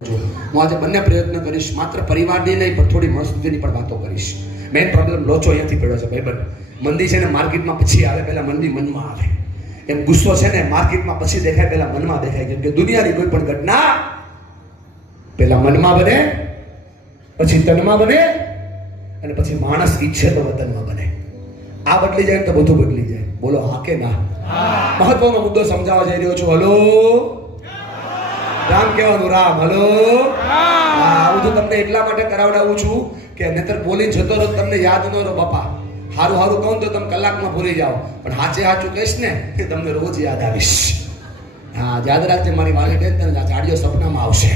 હું આજે બંને પ્રયત્ન કરીશ માત્ર પરિવારની નહીં પણ થોડી મનસ્તુતિની પણ વાતો કરીશ. મેઇન પ્રોબ્લેમ લોચો અહીંયાથી પડ્યો છે ભાઈબંધ મંદી છે ને માર્કેટમાં પછી આવે પહેલા મંદી મનમાં આવે. એમ ગુસ્સો છે ને માર્કેટમાં પછી દેખાય પહેલા મનમાં દેખાય. કેમ કે દુનિયાની કોઈ પણ ઘટના પહેલા મનમાં બને પછી તનમાં બને અને પછી માણસ ઈચ્છે તો વતનમાં બને. આ બદલી જાય તો બધું બદલી જાય. બોલો હા કે ના? મહત્વનો મુદ્દો સમજાવવા જઈ રહ્યો છું. હલો? રામ કહેવાનું રામ હલો? હું તો તમને એટલા માટે કરાવડાવું છું કે નહીતર બોલી જતો રહો તમને યાદ ન રહો બાપા. હારું હારું કહું તો તમે કલાકમાં ભૂલી જાઓ. પણ હાચે હાચું કહીશ ને કે તમને રોજ યાદ આવીશ. હા યાદ રાખજે મારી વાલી બેન તને જાડીઓ સપનામાં આવશે.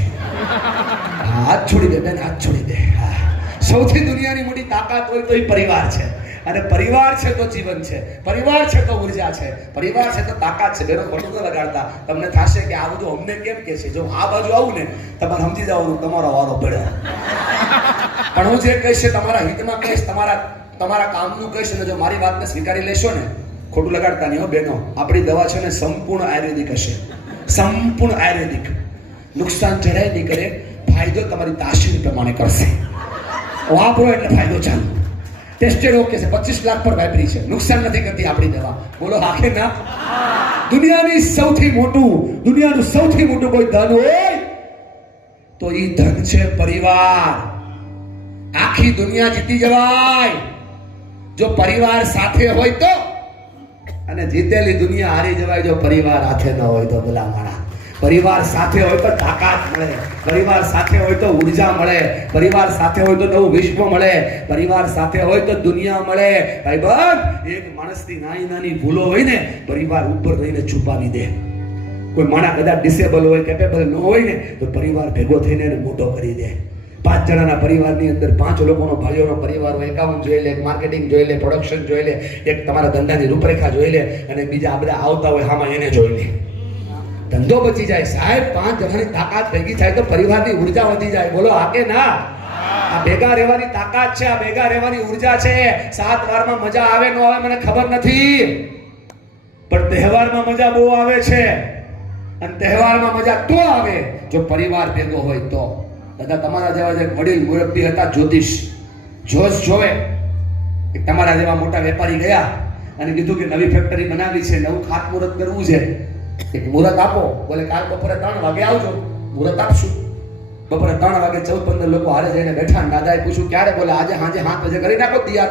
હાથ છોડી દે બેન હાથ છોડી દે. હા. સૌથી દુનિયાની મોટી તાકાત હોય તો એ પરિવાર છે. અને પરિવાર છે તો જીવન છે. પરિવાર છે તો ઊર્જા છે. પરિવાર છે તો તાકાત છે. બેનો ખોટું ન લગાડતા. તમને થશે કે આ બધું અમને કેમ કે છે? જો આ બાજુ આવું ને, તમારે સમજી જવાનું તમારો વારો પડે પણ હું જે કહીશ તમારા હિતમાં કહીશ, તમારા તમારા કામનું કહીશ ને જો મારી વાતને સ્વીકારી લેશો ને, ખોટું લગાડતા નહીં હો બેનો આપણી દવા છે ને સંપૂર્ણ આયુર્વેદિક હશે. સંપૂર્ણ આયુર્વેદિક. નુકસાન જરાય નહીં કરે. ફાયદો તમારી તાસીર પ્રમાણે કરશે. વાપરો એટલે ફાયદો ચાલુ. ટેસ્ટેડ ઓકે છે, પચીસ લાખ પર વાપરી છે. નુકસાન નથી કરતી આપણી દવા. બોલો, આખે ના. દુનિયાની સૌથી મોટું, દુનિયાનું સૌથી મોટું કોઈ ધન હોય તો એ ધન છે પરિવાર. આખી દુનિયા જીતી જવાય. જો પરિવાર સાથે હોય તો, અને જીતેલી દુનિયા હારી જવાય જો પરિવાર હાથે ન હોય તો ભલા માણા પરિવાર સાથે હોય તો તાકાત મળે. પરિવાર સાથે હોય તો ઊર્જા મળે. પરિવાર સાથે હોય તો નવું વિશ્વ મળે. પરિવાર સાથે હોય તો દુનિયા મળે. ભાઈબંધ એક માણસની નાની નાની ભૂલો હોય ને, પરિવાર ઉપર રહીને છુપાવી દે. કોઈ માણા કદાચ ડિસેબલ હોય કેપેબલ ન હોય ને, તો પરિવાર ભેગો થઈને મોટો કરી દે. પાંચ જણાના પરિવારની અંદર પાંચ લોકોનો ભાઈઓનો પરિવાર હોય એકાઉન્ટ જોઈ લે માર્કેટિંગ જોઈ લે પ્રોડક્શન જોઈ લે, એક તમારા ધંધાની રૂપરેખા જોઈ લે, અને બીજા આ બધા આવતા હોય આમાં એને જોઈ લે. ધંધો બચી જાય. સાહેબ, પાંચ જણાની તાકાત ભેગી થાય તો પરિવારની ઊર્જા વધી જાય. બોલો, આ કે ના? આ ભેગા રહેવાની તાકાત છે, આ ભેગા રહેવાની ઊર્જા છે. સાત વારમાં મજા આવે, ન આવે, મને ખબર નથી. પણ તહેવારમાં મજા બહુ આવે છે. અને તહેવારમાં મજા તો આવે જો પરિવાર ભેગો હોય તો. દાદા, તમારા જેવા જે વડીલ મુરબ્બી હતા, જ્યોતિષ. જોશ જોવે. તમારા જેવા મોટા વેપારી ગયા અને કીધું કે નવી ફેક્ટરી બનાવી છે, નવું ખાતમુહૂર્ત કરવું છે. એક મુહૂર્ત આપો. બોલે, કાલ બપોરે ત્રણ વાગે આવજો. મુહૂર્ત આપશું. બપોરે ત્રણ વાગે ચૌદ પંદર લોકો હારે જઈને બેઠા દાદાએ પૂછ્યું, ક્યારે? બોલે, આજે હાજે હાથ વજે કરી નાખો દી હાથ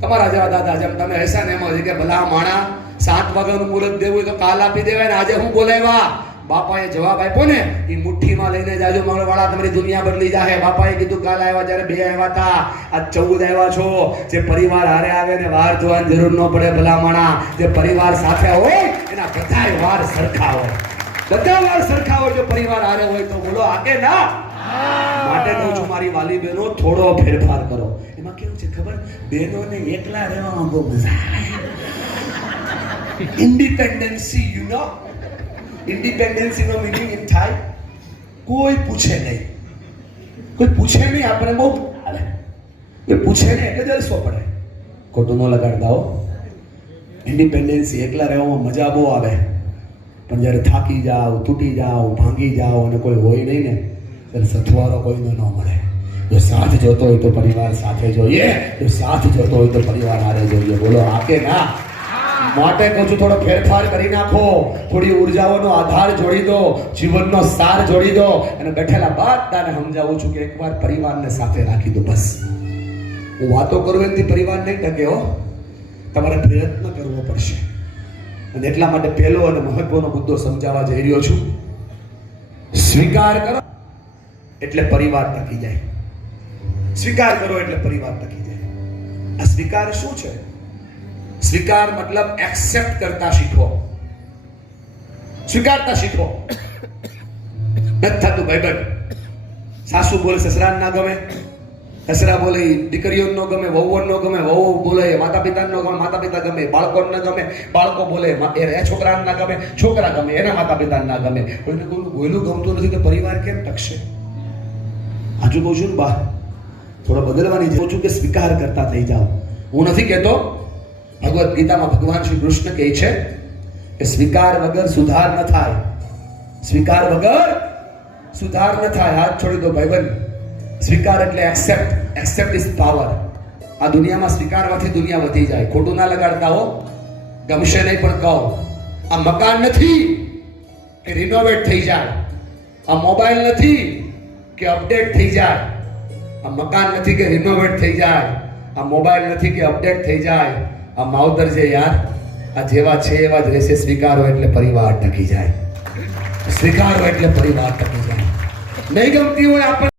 તમારા જેવા દાદા જેમ તમે હૈસા ને એમાં કે, ભલા માણા, સાત વાગ્યાનું મુહૂર્ત દેવું તો કાલ આપી દેવાય ને આજે હું બોલાવ્યા. બાપાએ જવાબ આપ્યો ને એ મુઠ્ઠીમાં લઈને જાજો મારો વાળા તમારી દુનિયા બદલી જાહે. બાપાએ કીધું કાલ આવ્યા જ્યારે બે આવ્યા હતા આ ચૌદ આવ્યા છો. જે પરિવાર હારે આવે ને વાર જોવાની જરૂર ન પડે ભલા માણા જે પરિવાર સાથે હોય એના બધાય વાર સરખા હોય. બધા વાર સરખા હોય જો પરિવાર હારે હોય તો બોલો આગે ના. માટે કહું છું મારી વાલી બહેનો થોડો ફેરફાર કરો. એમાં કેવું છે ખબર? બહેનોને એકલા રહેવામાં બહુ મજા આવે. ઇન્ડિપેન્ડન્સી યુ નો ઇન્ડિપેન્ડન્સી નો મિનિંગ ઇન થાય કોઈ પૂછે નહીં કોઈ પૂછે નહીં આપણે બહુ આવે કોઈ પૂછે નહીં એટલે જલસો પડે ખોટું ન લગાડતા હો ઇન્ડિપેન્ડન્સી એકલા રહેવામાં મજા બહુ આવે પણ જ્યારે થાકી જાઓ તૂટી જાઓ ભાંગી જાઓ અને કોઈ હોય નહીં ને ત્યારે સથવારો કોઈનો ન મળે જો સાથ જોતો હોય તો પરિવાર સાથે જોઈએ જો સાથ જોતો હોય તો પરિવાર હારે જોઈએ બોલો આ કે ના માટે કહું છું થોડો ફેરફાર કરી નાખો. થોડી ઉર્જાઓનો આધાર જોડી દો, જીવનનો સાર જોડી દો. અને બેઠેલા બધાને સમજાવું છું કે એકવાર પરિવારને સાથે રાખી દો બસ. હું વાતો કરું એનાથી પરિવાર નહીં ટકે હો. તમારે પ્રયત્ન કરવો પડશે. અને એટલા માટે પહેલો અને મહત્વનો મુદ્દો સમજાવવા જઈ રહ્યો છું. સ્વીકાર કરો એટલે પરિવાર ટકી જાય. સ્વીકાર કરો એટલે પરિવાર ટકી જાય. આ સ્વીકાર શું છે? સ્વીકાર મતલબ એક્સેપ્ટ કરતા શીખો. સ્વીકારતા શીખો. નથી થતું ભાઈબંધ. સાસુ બોલે સસરા ના ગમે. સસરા બોલે દીકરીઓ ન ગમે, વહુઓને ન ગમે, વહુ બોલે માતા પિતા ન ગમે માતા પિતા ગમે, બાળકોને ન ગમે, બાળકો બોલે એ છોકરા ના ગમે, છોકરા ગમે, એના માતા પિતા ના ગમે. કોઈને કોઈનું કોઈનું ગમતું નથી તો પરિવાર કેમ ટકશે? આજુ કહું છું ને બા થોડો બદલવાની કહું છું કે સ્વીકાર કરતા થઈ જાઓ. હું નથી કહેતો ભગવદ્ ગીતામાં ભગવાન શ્રી કૃષ્ણ કહે છે કે સ્વીકાર વગર સુધાર ન થાય. સ્વીકાર વગર સુધાર ન થાય. હાથ છોડી દો ભાઈબંધ. સ્વીકાર એટલે એક્સેપ્ટ એક્સેપ્ટ ઇઝ પાવર આ દુનિયામાં સ્વીકારવાથી દુનિયા વધી જાય. ખોટું ના લગાડતા હો. ગમશે નહીં પણ કહો. આ મકાન નથી કે રિનોવેટ થઈ જાય. આ મોબાઈલ નથી કે અપડેટ થઈ જાય. આ મકાન નથી કે રિનોવેટ થઈ જાય. આ મોબાઈલ નથી કે અપડેટ થઈ જાય. આ માવતર છે યાર, આ જેવા છે એવા જ રહેશે, સ્વીકારો એટલે પરિવાર ટકી જાય. સ્વીકારો એટલે પરિવાર ટકી જાય. નહીં ગમતી હોય આપણને